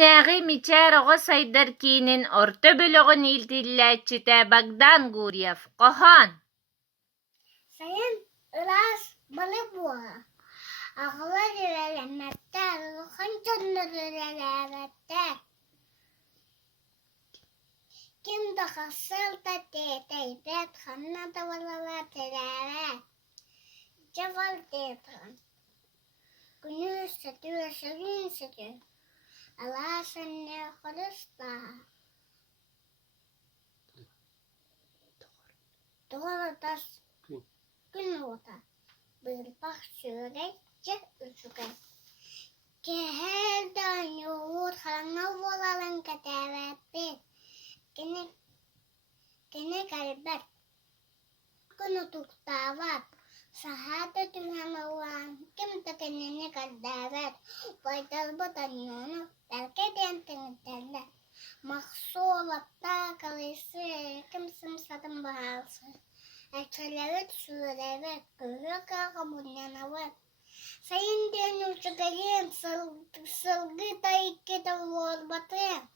Nägi miçärogo saýdarkinin orta bölegin iltilläçite Bagdan Guriev. Gohan. Sayın Ilas Balıbua. Ağlar ilerlemekte, ruhun ilerlemekte. Kim daha sılta teybet, hanna da valalar terevet. Ceval teytan. Günü sütü, sürün sütü. Allah seni hırısta. Doğru da gün orta. Bir bak sürekçe üçgen. Kehelden yoğurt halana volalın katevetti. Gene kalbet. Kunu tuktavat. Sahada tühamawan. Kim tekenini kaldavet. Vaytal batanyonu. Terkeden tenetelle. Maksuolatta kalısı. Kimsim satın bahalsı. Ekçelevet sürevet. Kırık ağabunyanavut. Sayın den uçukayım. Sılgı da iki de vol batı.